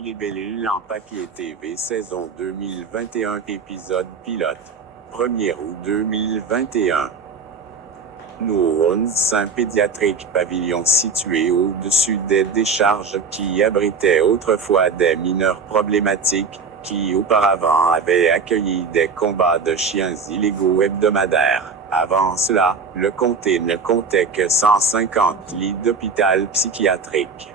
Libellule en papier TV saison 2021 épisode pilote. 1er août 2021. Neurones Saint pédiatrique pavillon situé au-dessus des décharges qui abritaient autrefois des mineurs problématiques, qui auparavant avaient accueilli des combats de chiens illégaux hebdomadaires. Avant cela, le comté ne comptait que 150 lits d'hôpital psychiatrique.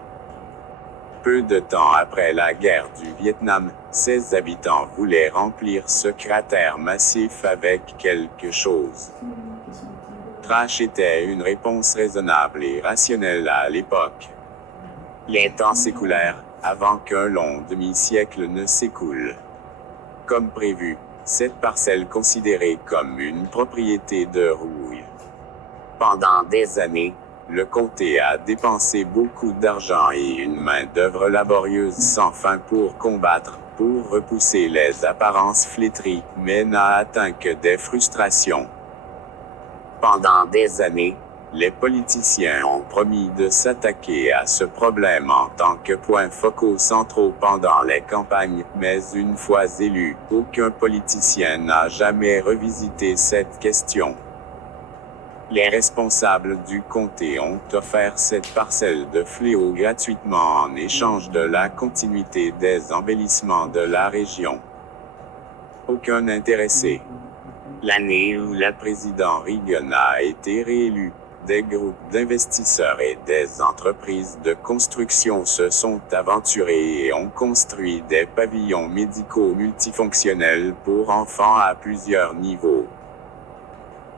Peu de temps après la guerre du Vietnam, ses habitants voulaient remplir ce cratère massif avec quelque chose. Trash était une réponse raisonnable et rationnelle à l'époque. Les temps s'écoulèrent, avant qu'un long demi-siècle ne s'écoule. Comme prévu, cette parcelle considérée comme une propriété de rouille. Pendant des années, le comté a dépensé beaucoup d'argent et une main-d'œuvre laborieuse sans fin pour combattre, pour repousser les apparences flétries, mais n'a atteint que des frustrations. Pendant des années, les politiciens ont promis de s'attaquer à ce problème en tant que points focaux centraux pendant les campagnes, mais une fois élu, aucun politicien n'a jamais revisité cette question. Les responsables du comté ont offert cette parcelle de fléau gratuitement en échange de la continuité des embellissements de la région. Aucun intéressé. L'année où le président Reagan a été réélu, des groupes d'investisseurs et des entreprises de construction se sont aventurés et ont construit des pavillons médicaux multifonctionnels pour enfants à plusieurs niveaux.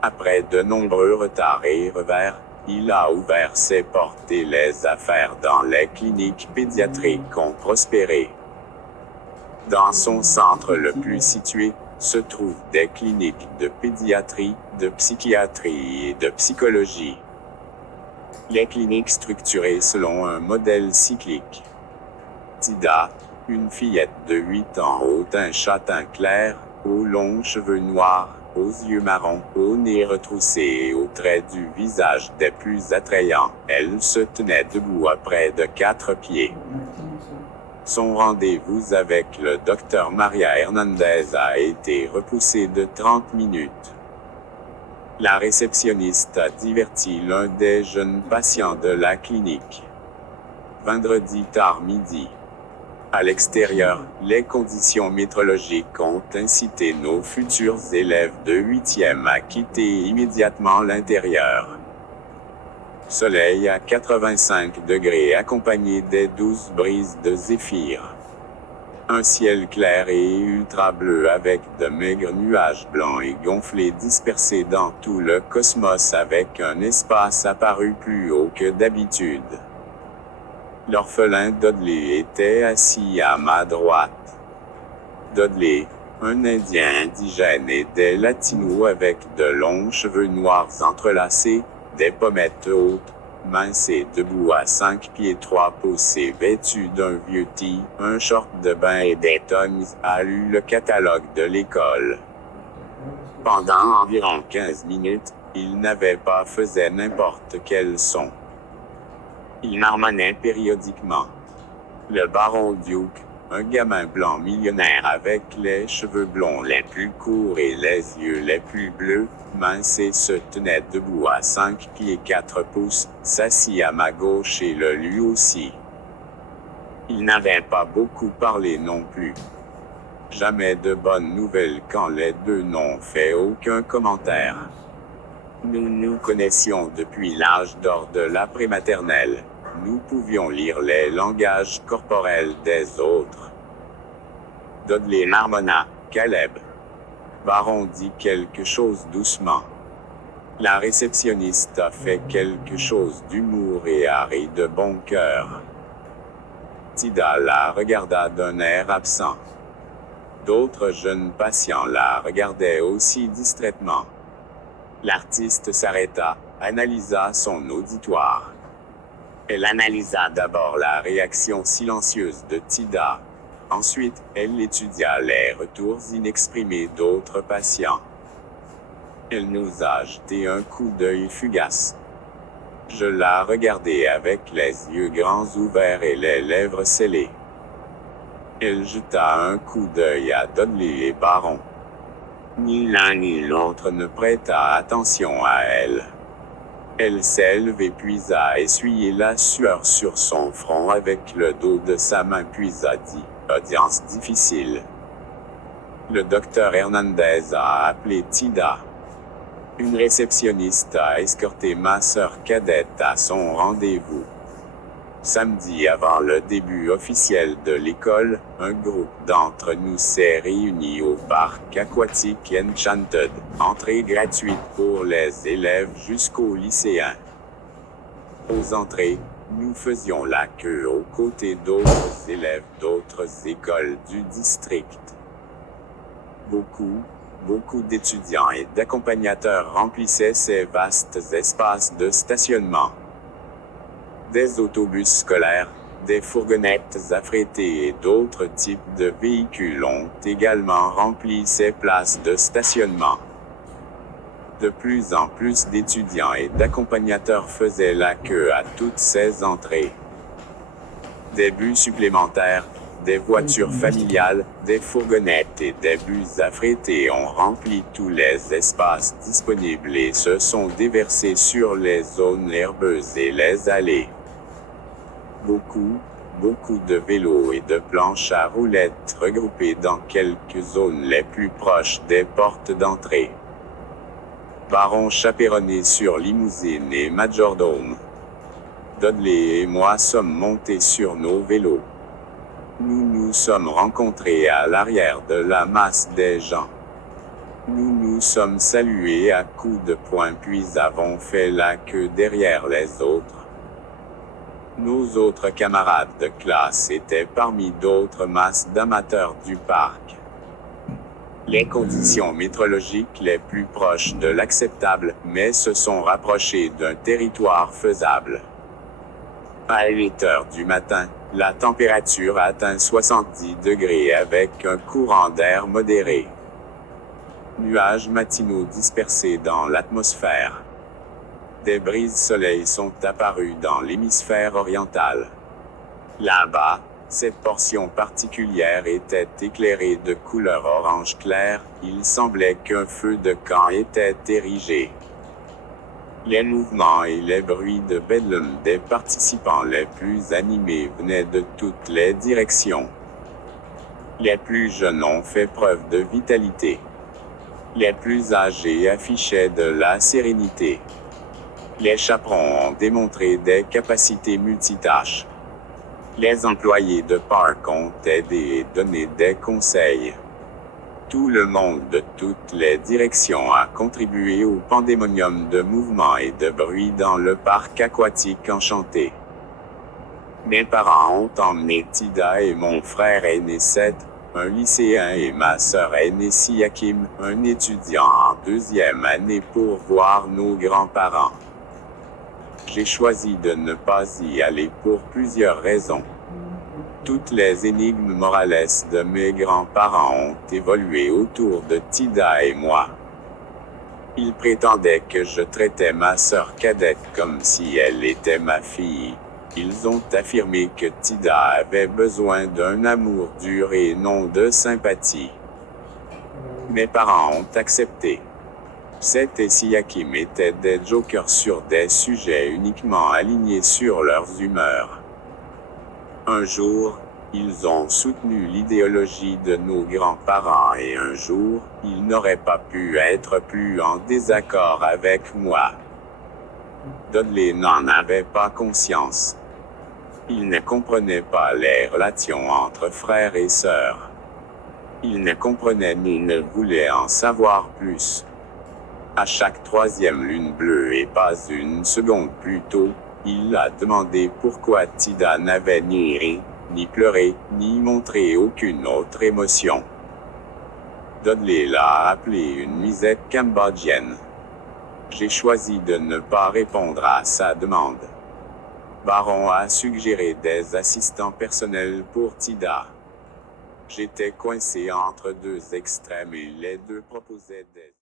Après de nombreux retards et revers, il a ouvert ses portes et les affaires dans les cliniques pédiatriques ont prospéré. Dans son centre le plus situé, se trouvent des cliniques de pédiatrie, de psychiatrie et de psychologie. Les cliniques structurées selon un modèle cyclique. Tida, une fillette de 8 ans au teint châtain clair, aux longs cheveux noirs, aux yeux marrons, au nez retroussé et aux traits du visage des plus attrayants, elle se tenait debout à près de 4 pieds. Son rendez-vous avec le docteur Maria Hernandez a été repoussé de 30 minutes. La réceptionniste a diverti l'un des jeunes patients de la clinique. Vendredi tard midi. À l'extérieur, les conditions météorologiques ont incité nos futurs élèves de 8e à quitter immédiatement l'intérieur. Soleil à 85 degrés accompagné des douces brises de zéphyr. Un ciel clair et ultra bleu avec de maigres nuages blancs et gonflés dispersés dans tout le cosmos avec un espace apparu plus haut que d'habitude. L'orphelin Dudley était assis à ma droite. Dudley, un Indien indigène et des latinos avec de longs cheveux noirs entrelacés, des pommettes hautes, minces et debout à 5 pieds 3 pouces et vêtu d'un vieux tee, un short de bain et des tongs, a lu le catalogue de l'école. Pendant environ 15 minutes, il n'avait pas fait n'importe quel son. Il marmonnait périodiquement. Le baron Duke, un gamin blanc millionnaire avec les cheveux blonds les plus courts et les yeux les plus bleus, mince et se tenait debout à 5 pieds 4 pouces, s'assit à ma gauche et le lut aussi. Il n'avait pas beaucoup parlé non plus. Jamais de bonnes nouvelles quand les deux n'ont fait aucun commentaire. Nous nous connaissions depuis l'âge d'or de la prématernelle. Nous pouvions lire les langages corporels des autres. Dudley marmonna, Caleb. Baron dit quelque chose doucement. La réceptionniste a fait quelque chose d'humour et a ri de bon cœur. Tida la regarda d'un air absent. D'autres jeunes patients la regardaient aussi distraitement. L'artiste s'arrêta, analysa son auditoire. Elle analysa d'abord la réaction silencieuse de Tida. Ensuite, elle étudia les retours inexprimés d'autres patients. Elle nous a jeté un coup d'œil fugace. Je la regardai avec les yeux grands ouverts et les lèvres scellées. Elle jeta un coup d'œil à Dudley et Baron. Ni l'un ni l'autre ne prêta attention à elle. Elle s'est levée puis a essuyé la sueur sur son front avec le dos de sa main puis a dit « Audience difficile ». Le docteur Hernandez a appelé Tida. Une réceptionniste a escorté ma sœur cadette à son rendez-vous. Samedi avant le début officiel de l'école, un groupe d'entre nous s'est réuni au parc aquatique Enchanted, entrée gratuite pour les élèves jusqu'aux lycéens. Aux entrées, nous faisions la queue aux côtés d'autres élèves d'autres écoles du district. Beaucoup d'étudiants et d'accompagnateurs remplissaient ces vastes espaces de stationnement. Des autobus scolaires, des fourgonnettes affrétées et d'autres types de véhicules ont également rempli ces places de stationnement. De plus en plus d'étudiants et d'accompagnateurs faisaient la queue à toutes ces entrées. Des bus supplémentaires, des voitures familiales, des fourgonnettes et des bus affrétés ont rempli tous les espaces disponibles et se sont déversés sur les zones herbeuses et les allées. Beaucoup de vélos et de planches à roulettes regroupés dans quelques zones les plus proches des portes d'entrée. Baron chaperonné sur limousine et majordome. Dudley et moi sommes montés sur nos vélos. Nous nous sommes rencontrés à l'arrière de la masse des gens. Nous nous sommes salués à coups de poing puis avons fait la queue derrière les autres. Nos autres camarades de classe étaient parmi d'autres masses d'amateurs du parc. Les conditions météorologiques les plus proches de l'acceptable, mais se sont rapprochées d'un territoire faisable. À 8 heures du matin, la température atteint 70 degrés avec un courant d'air modéré. Nuages matinaux dispersés dans l'atmosphère. Des brises soleil sont apparues dans l'hémisphère oriental. Là-bas, cette portion particulière était éclairée de couleur orange clair, il semblait qu'un feu de camp était érigé. Les mouvements et les bruits de bedlam des participants les plus animés venaient de toutes les directions. Les plus jeunes ont fait preuve de vitalité. Les plus âgés affichaient de la sérénité. Les chaperons ont démontré des capacités multitâches. Les employés de parc ont aidé et donné des conseils. Tout le monde de toutes les directions a contribué au pandémonium de mouvements et de bruit dans le parc aquatique enchanté. Mes parents ont emmené Tida et mon frère aîné Seth, un lycéen et ma sœur aînée Siakim, un étudiant en 2e année pour voir nos grands-parents. J'ai choisi de ne pas y aller pour plusieurs raisons. Toutes les énigmes morales de mes grands-parents ont évolué autour de Tida et moi. Ils prétendaient que je traitais ma sœur cadette comme si elle était ma fille. Ils ont affirmé que Tida avait besoin d'un amour dur et non de sympathie. Mes parents ont accepté. Seth et Siakim étaient des jokers sur des sujets uniquement alignés sur leurs humeurs. Un jour, ils ont soutenu l'idéologie de nos grands-parents et un jour, ils n'auraient pas pu être plus en désaccord avec moi. Dudley n'en avait pas conscience. Il ne comprenait pas les relations entre frères et sœurs. Il ne comprenait ni ne voulait en savoir plus. À chaque 3e lune bleue et pas une seconde plus tôt, il a demandé pourquoi Tida n'avait ni ri, ni pleuré, ni montré aucune autre émotion. Dudley l'a appelée une musette cambodgienne. J'ai choisi de ne pas répondre à sa demande. Baron a suggéré des assistants personnels pour Tida. J'étais coincé entre deux extrêmes et les deux proposaient des